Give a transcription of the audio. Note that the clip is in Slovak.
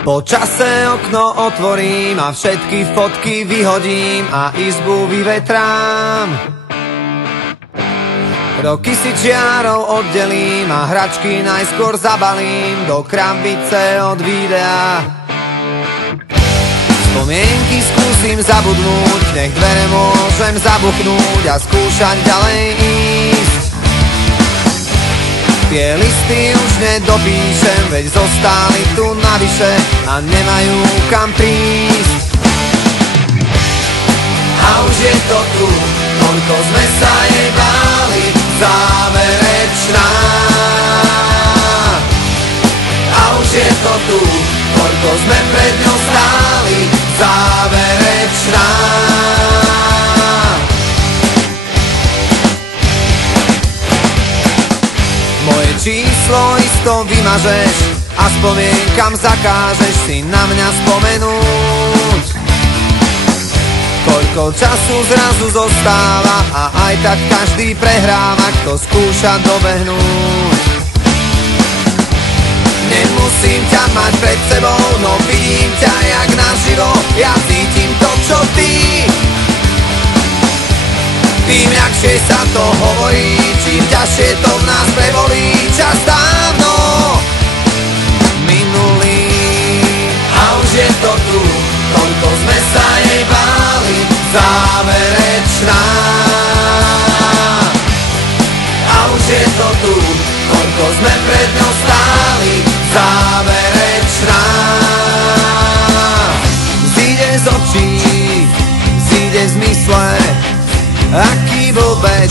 Po čase okno otvorím a všetky fotky vyhodím a izbu vyvetrám. Roky si čiarou oddelím a hračky najskôr zabalím do krabice od videa. Spomienky skúsim zabudnúť, nech dvere môžem zabuchnúť a skúšať ďalej ísť. Tie listy už nedopíšem, veď zostali tu navyše a nemajú kam prísť. A už je to tu, koľko sme sa jej báli, záverečná. A už je to tu, koľko sme pred ňou stáli, záverečná. Moje číslo isto vymažeš a spomienkam zakážeš si na mňa spomenúť. Koľko času zrazu zostáva a aj tak každý prehráva, kto skúša dobehnúť. Nemusím ťa mať pred sebou, no vidím ťa jak naživo, ja cítim to, čo ty. Tým ľahšie sa to hovorí, čím ťažšie to v nás prebolí. Čas dávno minulý a už je to tu, koľko sme sa jej báli, záverečná. A už je to tu, koľko sme pred ňou stáli, záverečná. Zíde z očí, zíde z mysle, aký blbec